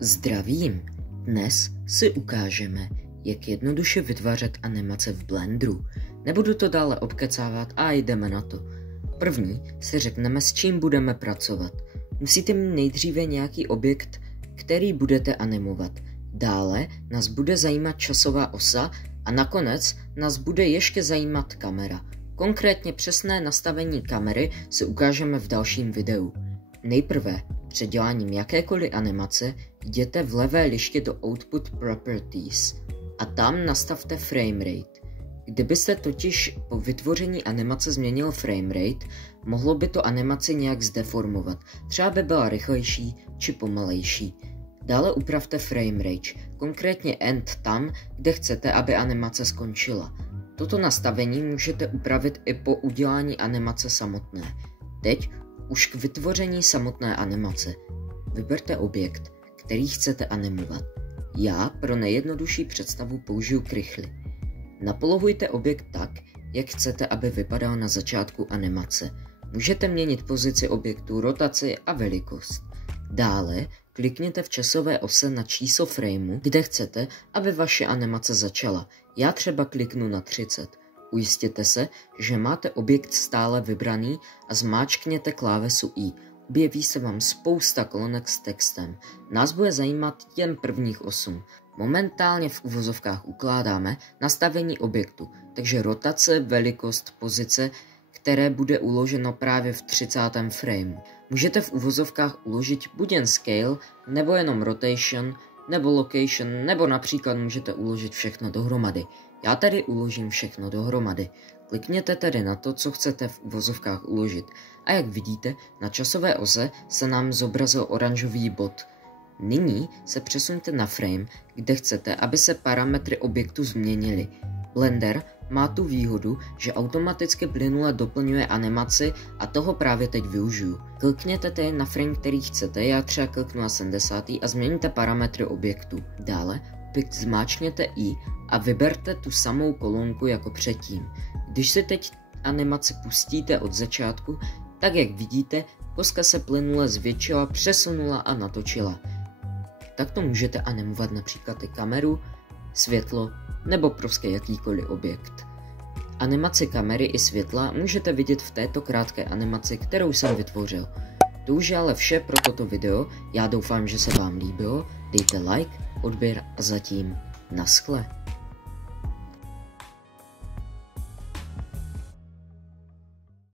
Zdravím! Dnes si ukážeme, jak jednoduše vytvářet animace v Blenderu. Nebudu to dále obkecávat a jdeme na to. První si řekneme, s čím budeme pracovat. Musíte mít nejdříve nějaký objekt, který budete animovat. Dále nás bude zajímat časová osa a nakonec nás bude ještě zajímat kamera. Konkrétně přesné nastavení kamery si ukážeme v dalším videu. Nejprve před děláním jakékoliv animace jděte v levé liště do Output Properties a tam nastavte framerate. Kdybyste totiž po vytvoření animace změnil framerate, mohlo by to animaci nějak zdeformovat, třeba by byla rychlejší či pomalejší. Dále upravte framerate, konkrétně end tam, kde chcete, aby animace skončila. Toto nastavení můžete upravit i po udělání animace samotné. Teď už k vytvoření samotné animace. Vyberte objekt, který chcete animovat. Já pro nejjednodušší představu použiju krychly. Napolohujte objekt tak, jak chcete, aby vypadal na začátku animace. Můžete měnit pozici objektu, rotaci a velikost. Dále klikněte v časové ose na číslo frameu, kde chcete, aby vaše animace začala. Já třeba kliknu na 30. Ujistěte se, že máte objekt stále vybraný a zmáčkněte klávesu I. Objeví se vám spousta kolonek s textem. Nás bude zajímat jen prvních 8. Momentálně v uvozovkách ukládáme nastavení objektu, takže rotace, velikost, pozice, které bude uloženo právě v 30. frameu. Můžete v uvozovkách uložit buď jen scale, nebo jenom rotation, nebo location, nebo například můžete uložit všechno dohromady. Já tady uložím všechno dohromady. Klikněte tedy na to, co chcete v uvozovkách uložit. A jak vidíte, na časové ose se nám zobrazil oranžový bod. Nyní se přesuňte na frame, kde chcete, aby se parametry objektu změnily. Blender má tu výhodu, že automaticky plynule doplňuje animaci a toho právě teď využiju. Klikněte tedy na frame, který chcete, já třeba kliknu na 70. a změníte parametry objektu. Dále opět zmáčkněte I a vyberte tu samou kolonku jako předtím. Když si teď animaci pustíte od začátku, tak jak vidíte, koska se plynule zvětšila, přesunula a natočila. Takto můžete animovat například i kameru, světlo nebo prostě jakýkoliv objekt. Animaci kamery i světla můžete vidět v této krátké animaci, kterou jsem vytvořil. To už je ale vše pro toto video, já doufám, že se vám líbilo, dejte like, odběr a zatím naschle.